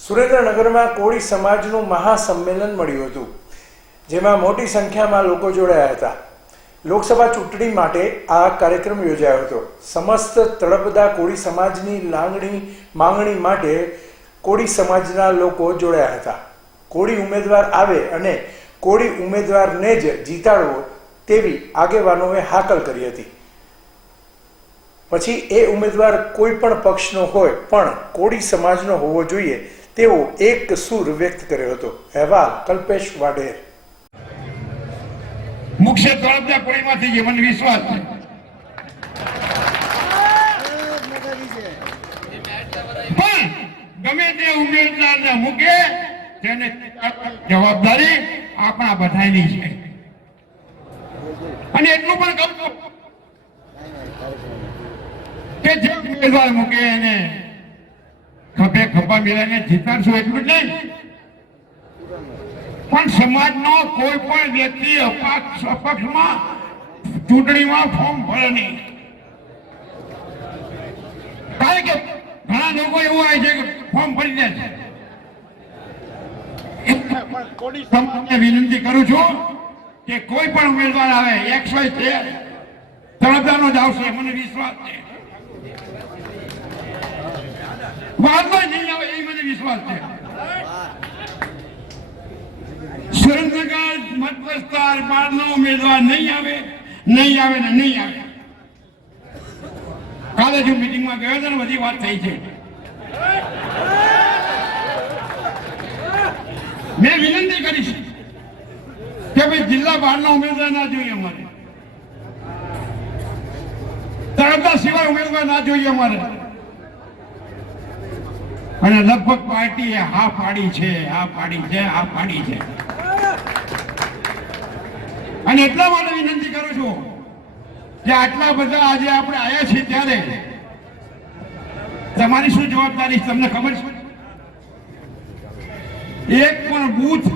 સુરેન્દ્રનગરમાં કોળી સમાજનું મહાસંમેલન મળ્યું હતું, જેમાં મોટી સંખ્યામાં લોકો જોડાયા હતા. લોકસભા ચૂંટણી માટે આ કાર્યક્રમ યોજાયો હતો. સમસ્ત તળપદા કોળી સમાજની લાગણી, માંગણી માટે કોળી સમાજના લોકો જોડાયા હતા. કોળી ઉમેદવાર આવે અને કોળી ઉમેદવારને જ જીતાડવો તેવી આગેવાનોએ હાકલ કરી હતી. પછી એ ઉમેદવાર કોઈ પણ પક્ષનો હોય, પણ કોળી સમાજનો હોવો જોઈએ તેવો એક સૂર વ્યક્ત કર્યો હતો. અહેવાલ, કલ્પેશ વાડેર મુખ્ય તળપદા કોળીમાંથી જીવન વિશ્વાસ પણ ગમે તે ઉમેદવારને મૂકે તેને જવાબદારી આપણા બધાની છે. અને એટલું પણ કહું કે જે ઉમેદવાર મૂકે એને ખભે ખભા મિલાઈને જીતાડશું એટલું જ નહીં. પણ સમાજનો કોઈ પણ વ્યક્તિ અપક્ષ અપક્ષમાં ચૂંટણીમાં ફોર્મ ભરે નહીં. કારણ કે ઘણા લોકો એવું હોય છે કે ફોર્મ ભરી દે છે. તમને વિનંતી કરું છું કે કોઈ પણ ઉમેદવાર આવે એક્સ વાય છે તળપદાનો જ આવશે મને વિશ્વાસ છે. બાદમાં નહીં આવે એ મને વિશ્વાસ છે. સુરેન્દ્રનગર મત વિસ્તાર બારનો ઉમેદવાર નહીં આવે નહીં આવે ને નહીં આવે. કાલે જો મીટિંગમાં ગયો હતો ને, બધી વાત થઈ છે. મેં વિનંતી કરી છે કે ભાઈ જિલ્લા બહારના ઉમેદવાર ના જોઈએ અમારે. તળપદા સિવાય ઉમેદવાર ના જોઈએ અમારે. અને લગભગ પાર્ટીએ હા પાડી છે હા પાડી છે હા પાડી છે. અને એટલા માટે વિનંતી કરું છું કે આટલા બધા આજે આપણે આવ્યા છીએ ત્યારે તમારી શું જવાબદારી તમને ખબર છે? એક પણ બૂથ